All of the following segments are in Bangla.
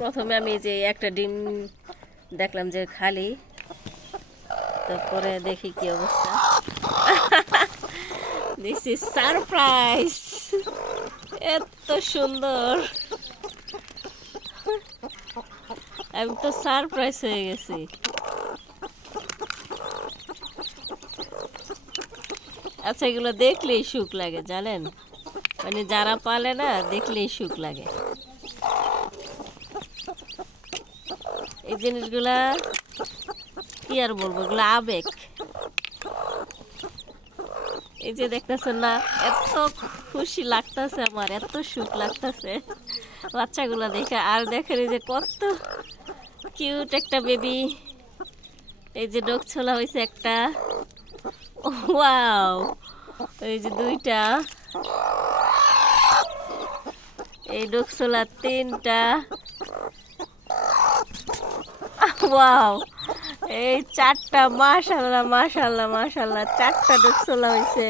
প্রথমে আমি এই যে একটা ডিম দেখলাম যে খালি, তারপরে দেখি কি অবস্থা। This is surprise. এত সুন্দর, আমি তো সারপ্রাইজ হয়ে গেছি। আচ্ছা, এগুলো দেখলেই সুখ লাগে জানেন, মানে যারা পালে না দেখলেই সুখ লাগে। এই জিনিসগুলা কি আর বলবো, এগুলো আবেগ। এই যে দেখতেছেন না, এত খুশি লাগতেছে আমার, এত সুখ লাগতেছে বাচ্চাগুলো দেখে। আর দেখেন এই যে কত কিউট একটা বেবি, এই যে ডোক ছোলা হয়েছে একটা, ওয়াও, এই যে দুইটা, এই ডোক ছোলা তিনটা, ওয়াও, এই চারটা, মাশাআল্লাহ মাশাআল্লাহ মাশাআল্লাহ, চারটা ডোক ছোলা হয়েছে,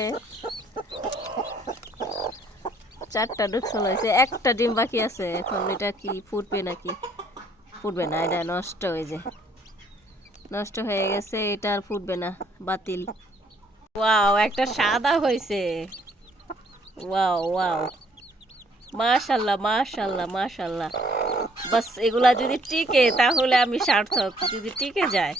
চারটা ডোক ছোলা হয়েছে। একটা ডিম বাকি আছে, এখন এটা কি ফুটবে নাকি? ফুটবে না, এটা নষ্ট হয়ে যায়, নষ্ট হয়ে গেছে, এটা আর ফুটবে না, বাতিল। ওয়াও, একটা সাদা হয়েছে, ওয়াও ওয়াও, মাশাআল্লাহ মাশাআল্লাহ মাশাআল্লাহ। বাস এগুলা যদি টিকে তাহলে আমি সার্থক, যদি টিকে যায়